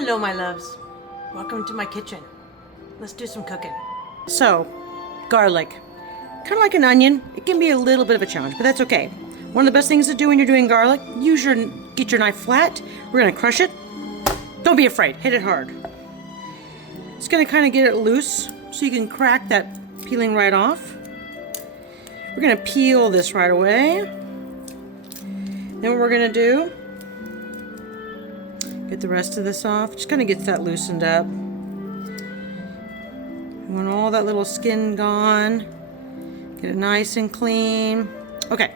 Hello, my loves. Welcome to my kitchen. Let's do some cooking. So, garlic. Kind of like an onion. It can be a little bit of a challenge, but that's okay. One of the best things to do when you're doing garlic, get your knife flat. We're going to crush it. Don't be afraid. Hit it hard. It's going to kind of get it loose so you can crack that peeling right off. We're going to peel this right away. Then what we're going to do, get the rest of this off. Just kind of gets that loosened up. We want all that little skin gone. Get it nice and clean. Okay,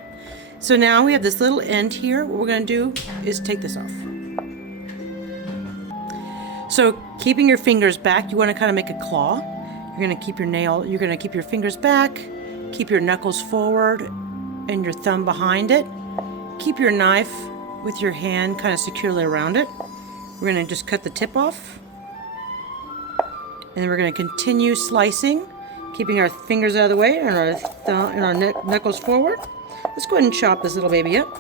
so now we have this little end here. What we're going to do is take this off. So keeping your fingers back, you want to kind of make a claw. You're going to keep your fingers back, keep your knuckles forward and your thumb behind it. Keep your knife with your hand kind of securely around it. We're going to just cut the tip off. And then we're going to continue slicing, keeping our fingers out of the way and our knuckles forward. Let's go ahead and chop this little baby up.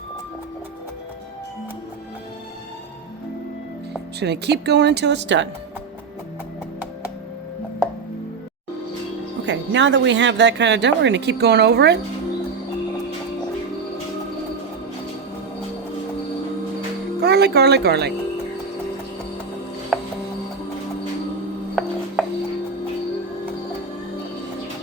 Just going to keep going until it's done. Okay, now that we have that kind of done, we're going to keep going over it. Garlic, garlic, garlic.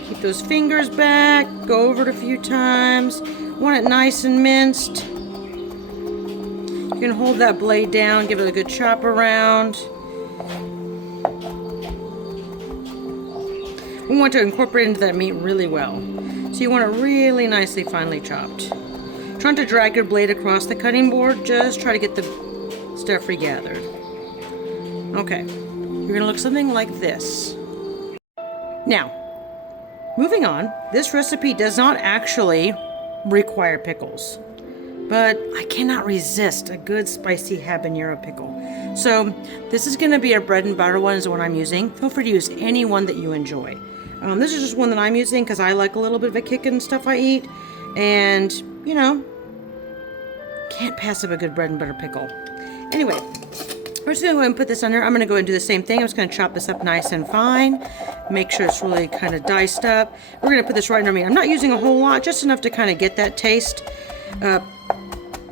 Keep those fingers back. Go over it a few times. Want it nice and minced. You can hold that blade down, give it a good chop around. We want to incorporate into that meat really well. So you want it really nicely finely chopped. Trying to drag your blade across the cutting board, just try to get the stuff regathered. Okay, you're going to look something like this. Now, moving on, this recipe does not actually require pickles, but I cannot resist a good spicy habanero pickle. So this is going to be a bread and butter one is the one I'm using. Feel free to use any one that you enjoy. This is just one that I'm using because I like a little bit of a kick in stuff I eat, and you know, can't pass up a good bread and butter pickle. Anyway, we're just going to go ahead and put this on there. I'm going to go and do the same thing. I'm just going to chop this up nice and fine. Make sure it's really kind of diced up. We're going to put this right in our meat. I'm not using a whole lot, just enough to kind of get that taste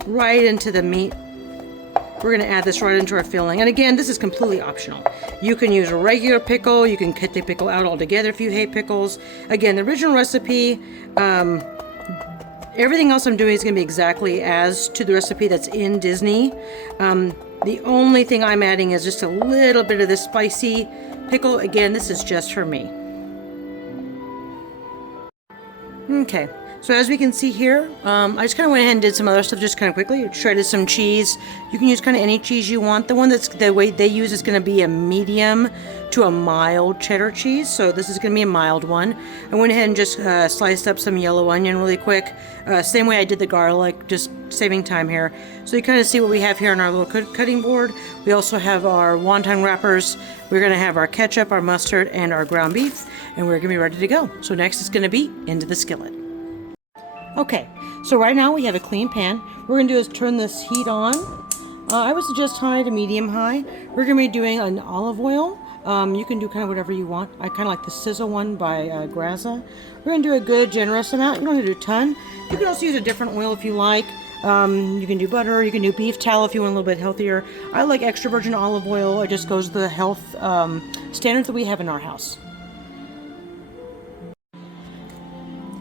right into the meat. We're going to add this right into our filling. And again, this is completely optional. You can use a regular pickle. You can cut the pickle out altogether if you hate pickles. Again, the original recipe, everything else I'm doing is going to be exactly as to the recipe that's in Disney. The only thing I'm adding is just a little bit of this spicy pickle. Again, this is just for me. Okay, so as we can see here, I just kind of went ahead and did some other stuff just kind of quickly. Shredded some cheese. You can use kind of any cheese you want. The one that's the way they use is going to be a medium to a mild cheddar cheese. So this is going to be a mild one. I went ahead and just sliced up some yellow onion really quick. Same way I did the garlic, just saving time here. So you kind of see what we have here on our little cutting board. We also have our wonton wrappers. We're going to have our ketchup, our mustard, and our ground beef. And we're going to be ready to go. So next it's going to be into the skillet. Okay, so right now we have a clean pan. What we're going to do is turn this heat on. I would suggest high to medium high. We're going to be doing an olive oil. You can do kind of whatever you want. I kind of like the Sizzle one by Graza. We're going to do a good generous amount. You don't need to do a ton. You can also use a different oil if you like. You can do butter. You can do beef tallow if you want a little bit healthier. I like extra virgin olive oil. It just goes to the health standards that we have in our house.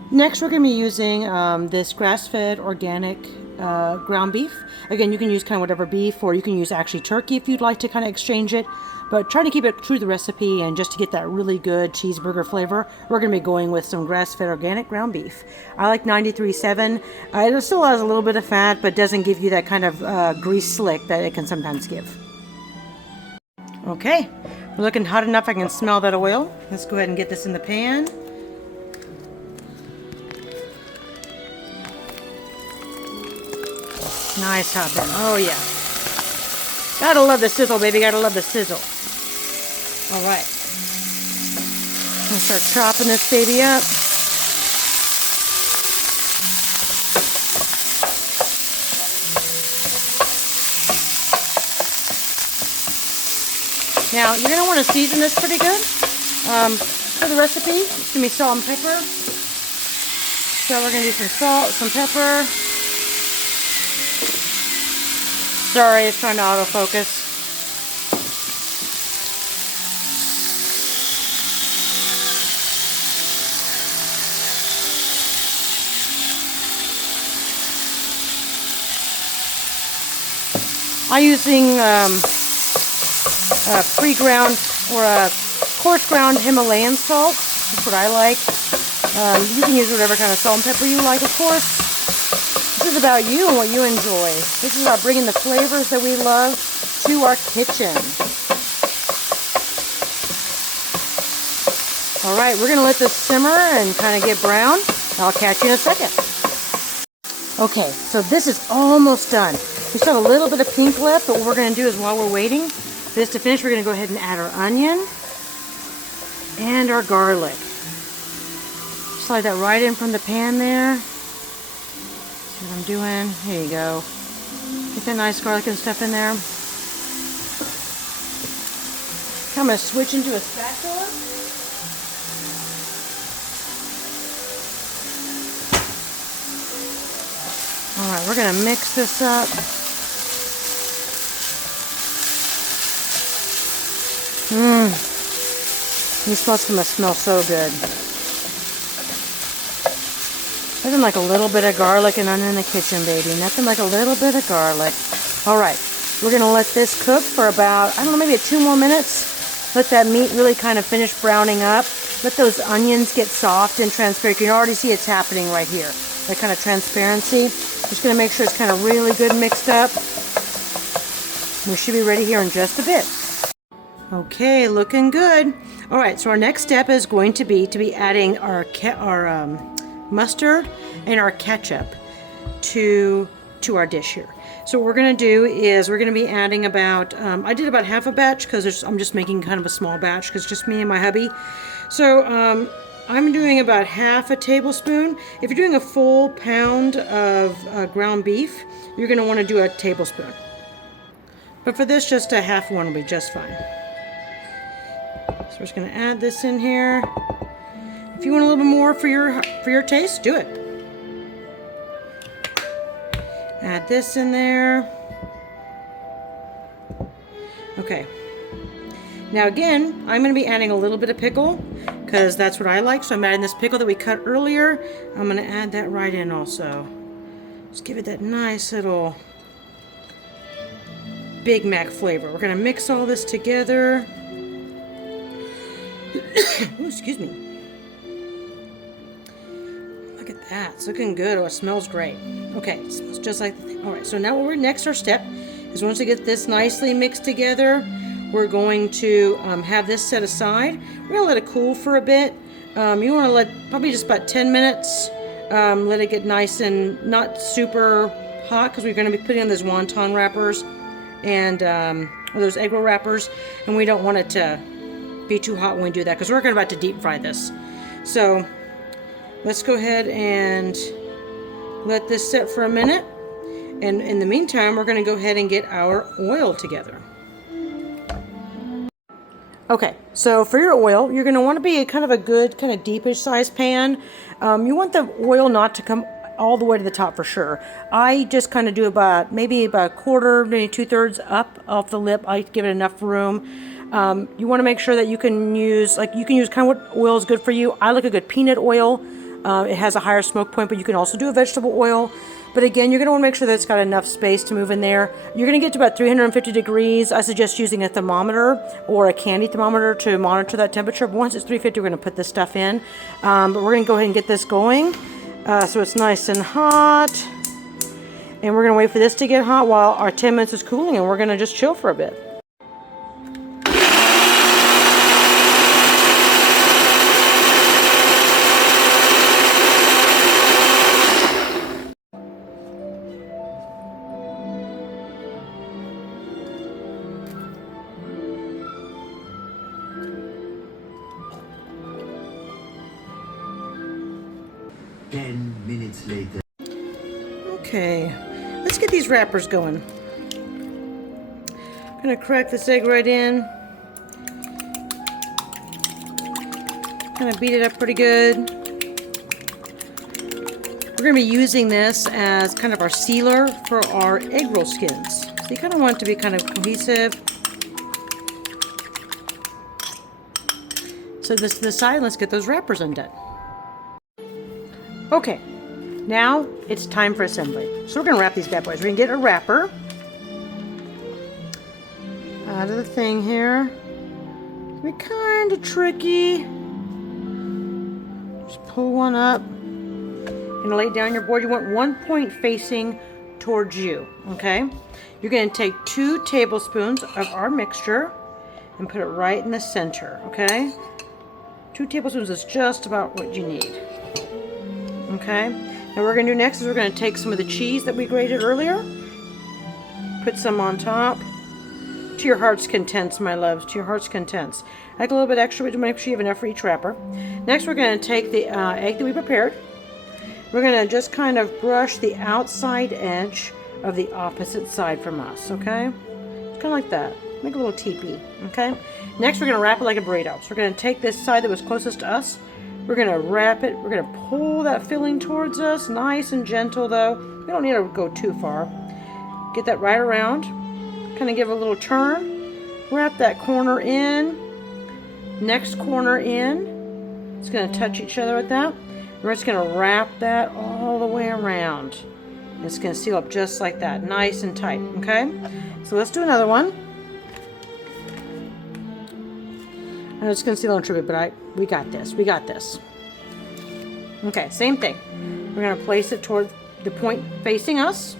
Next, we're going to be using this grass-fed organic ground beef. Again, you can use kind of whatever beef, or you can use actually turkey if you'd like to kind of exchange it. But try to keep it true to the recipe, and just to get that really good cheeseburger flavor, we're going to be going with some grass-fed organic ground beef. I like 93.7. It still has a little bit of fat, but doesn't give you that kind of grease slick that it can sometimes give. Okay, we're looking hot enough. I can smell that oil. Let's go ahead and get this in the pan. Nice hot burn. Oh yeah. Gotta love the sizzle, baby. Gotta love the sizzle. Alright. I'll start chopping this baby up. Now, you're going to want to season this pretty good. For the recipe, it's going to be salt and pepper. So we're going to do some salt, some pepper. Sorry, it's trying to autofocus. I'm using a pre-ground or a coarse ground Himalayan salt. That's what I like. You can use whatever kind of salt and pepper you like, of course. This is about you and what you enjoy. This is about bringing the flavors that we love to our kitchen. Alright, we're going to let this simmer and kind of get brown. I'll catch you in a second. Okay, so this is almost done. We still have a little bit of pink left, but what we're going to do is while we're waiting for this to finish, we're going to go ahead and add our onion and our garlic. Slide that right in from the pan there. See what I'm doing? Here you go. Get that nice garlic and stuff in there. I'm going to switch into a spatula. Alright, we're going to mix this up. These smells going to smell so good. Nothing like a little bit of garlic and onion in the kitchen, baby. Nothing like a little bit of garlic. Alright, we're going to let this cook for about, I don't know, maybe 2 more minutes. Let that meat really kind of finish browning up. Let those onions get soft and transparent. You can already see it's happening right here. That kind of transparency. Just going to make sure it's kind of really good mixed up. We should be ready here in just a bit. Okay, looking good. All right, so our next step is going to be adding our mustard and our ketchup to our dish here. So what we're going to do is we're going to be adding about, I did about half a batch because I'm just making kind of a small batch because it's just me and my hubby. So I'm doing about half a tablespoon. If you're doing a full pound of ground beef, you're going to want to do a tablespoon. But for this, just a half one will be just fine. So we're just going to add this in here. If you want a little bit more for your taste, do it. Add this in there. Okay. Now again, I'm going to be adding a little bit of pickle because that's what I like. So I'm adding this pickle that we cut earlier. I'm going to add that right in also. Just give it that nice little Big Mac flavor. We're going to mix all this together. Ooh, excuse me. Look at that. It's looking good. Oh, it smells great. Okay, it smells just like the thing. All right, so now our step is once we get this nicely mixed together, we're going to have this set aside. We're going to let it cool for a bit. You want to let probably just about 10 minutes. Let it get nice and not super hot because we're going to be putting on those wonton wrappers and or those egg roll wrappers, and we don't want it to be too hot when we do that because we're about to deep fry this. So let's go ahead and let this set for a minute, and in the meantime we're going to go ahead and get our oil together. Okay, so for your oil, you're going to want to be kind of a good, kind of deepish size pan. You want the oil not to come all the way to the top for sure. I just kind of do maybe about a quarter, maybe 2/3 up off the lip. I give it enough room. You want to make sure that you can use kind of what oil is good for you. I like a good peanut oil. It has a higher smoke point, but you can also do a vegetable oil. But again, you're going to want to make sure that it's got enough space to move in there. You're going to get to about 350 degrees. I suggest using a thermometer or a candy thermometer to monitor that temperature. But once it's 350, we're going to put this stuff in. But we're going to go ahead and get this going. So it's nice and hot. And we're going to wait for this to get hot while our 10 minutes is cooling, and we're going to just chill for a bit. Later. Okay, let's get these wrappers going. I'm gonna crack this egg right in. Kind of beat it up pretty good. We're going to be using this as kind of our sealer for our egg roll skins. So you kind of want it to be kind of cohesive. So this to the side, let's get those wrappers undone. Okay, now it's time for assembly. So we're going to wrap these bad boys. We're going to get a wrapper out of the thing here. It's going to be kind of tricky. Just pull one up. You're going to lay down your board. You want one point facing towards you, okay? You're going to take 2 tablespoons of our mixture and put it right in the center, okay? 2 tablespoons is just about what you need. Okay? Now what we're going to do next is we're going to take some of the cheese that we grated earlier. Put some on top. To your heart's content, my loves. To your heart's content. I like a little bit extra, but to make sure you have enough for each wrapper. Next we're going to take the egg that we prepared. We're going to just kind of brush the outside edge of the opposite side from us. Okay? Just kind of like that. Make a little teepee, okay? Next, we're going to wrap it like a burrito. So we're going to take this side that was closest to us. We're going to wrap it. We're going to pull that filling towards us. Nice and gentle, though. We don't need to go too far. Get that right around. Kind of give it a little turn. Wrap that corner in. Next corner in. It's going to touch each other with that. We're just going to wrap that all the way around. And it's going to seal up just like that. Nice and tight, okay? So let's do another one. I know it's going to seal on tribute, but we got this. We got this. Okay, same thing. We're going to place it toward the point facing us.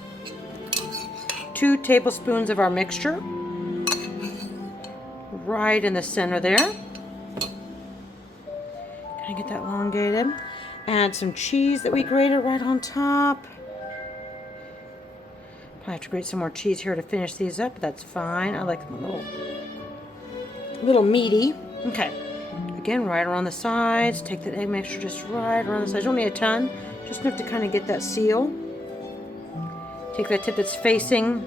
2 tablespoons of our mixture. Right in the center there. Kind of get that elongated. Add some cheese that we grated right on top. Probably have to grate some more cheese here to finish these up, but that's fine. I like them a little meaty. Okay, again, right around the sides. Take that egg mixture just right around the sides. You don't need a ton, just enough to kind of get that seal. Take that tip that's facing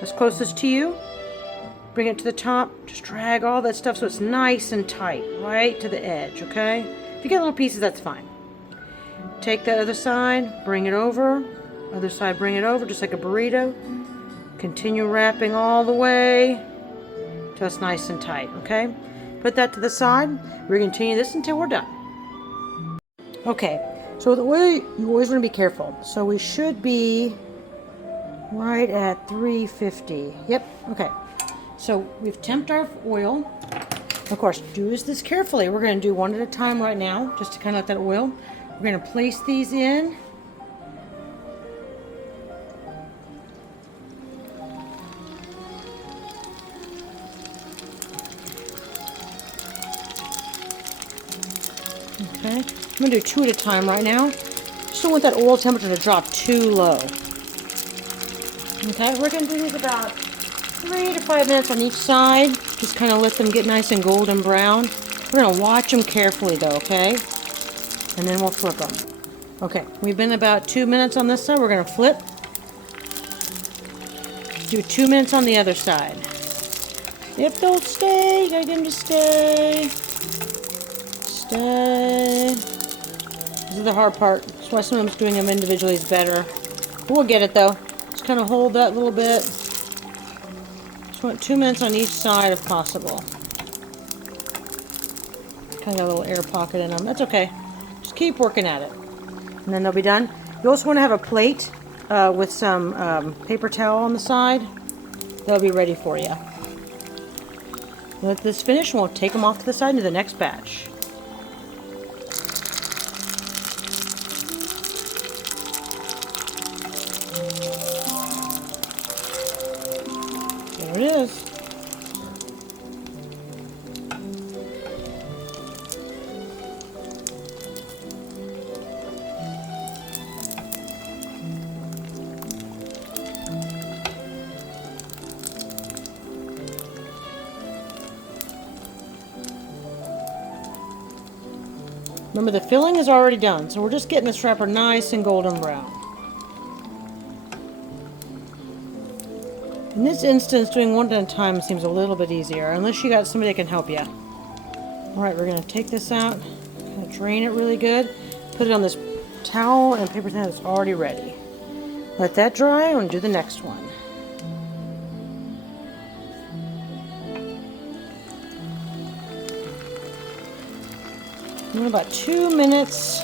as closest to you. Bring it to the top. Just drag all that stuff so it's nice and tight, right to the edge, okay? If you get little pieces, that's fine. Take that other side, bring it over. Other side, bring it over, just like a burrito. Continue wrapping all the way till it's nice and tight, okay? Put that to the side. We're going to continue this until we're done. Okay, so the oil, you always want to be careful. So we should be right at 350. Yep, okay. So we've temped our oil. Of course, do this carefully. We're going to do one at a time right now, just to kind of let that oil. We're going to place these in. Okay, I'm going to do 2 at a time right now. Just don't want that oil temperature to drop too low. Okay, we're going to do these about 3 to 5 minutes on each side. Just kind of let them get nice and golden brown. We're going to watch them carefully though, okay? And then we'll flip them. Okay, we've been about 2 minutes on this side. We're going to flip. Do 2 minutes on the other side. Yep, don't stay. You gotta get them to stay. Stay. This is the hard part. That's why sometimes doing them individually is better. But we'll get it though. Just kind of hold that a little bit. Just want 2 minutes on each side if possible. Kind of got a little air pocket in them. That's okay. Just keep working at it. And then they'll be done. You also want to have a plate with some paper towel on the side. They'll be ready for you. Let this finish and we'll take them off to the side into the next batch. There it is. Remember, the filling is already done, so we're just getting this wrapper nice and golden brown. In this instance, doing one at a time seems a little bit easier, unless you got somebody that can help you. Alright, we're going to take this out, I'll drain it really good. Put it on this towel and paper towel that's already ready. Let that dry and do the next one. About 2 minutes,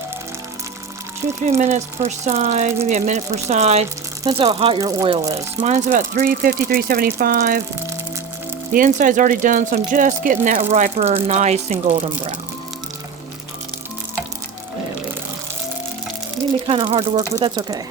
2 or 3 minutes per side, maybe a minute per side. Depends how hot your oil is. Mine's about 350, 375. The inside's already done, so I'm just getting that riper, nice and golden brown. There we go. It's gonna be kind of hard to work with, that's okay.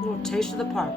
Little taste of the park.